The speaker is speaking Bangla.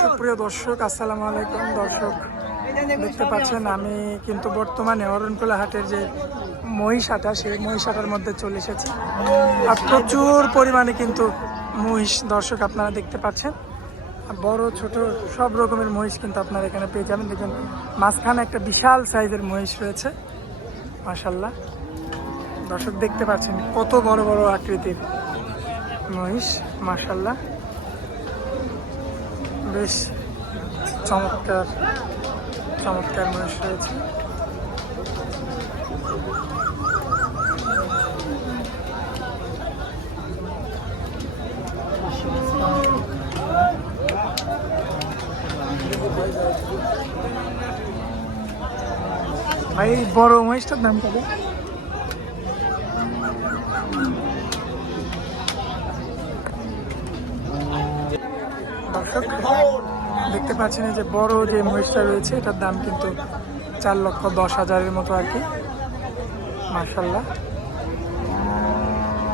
সুপ্রিয় দর্শক, আসসালামু আলাইকুম। দর্শক দেখতে পাচ্ছেন আমি কিন্তু বর্তমানে অরণকুলা হাটের যে মহিষাটা, সেই মহিষাটার মধ্যে চলে এসেছি। আর প্রচুর পরিমাণে কিন্তু মহিষ দর্শক আপনারা দেখতে পাচ্ছেন। বড় ছোট সব রকমের মহিষ কিন্তু আপনারা এখানে পেয়ে যাবেন। দেখবেন মাঝখানে একটা বিশাল সাইজের মহিষ রয়েছে, মাশাআল্লাহ। দর্শক দেখতে পাচ্ছেন কত বড় বড় আকৃতির মহিষ, মাশাআল্লাহ। বেশ চমৎকার চমৎকার মহিষ রয়েছে। ভাই বড় মহিষটার দাম কত? দর্শক দেখতে পাচ্ছেন এই যে বড় যে মহিষটা রয়েছে, এটার দাম কিন্তু 4,10,000-এর মতো আর কি, মাশাআল্লাহ।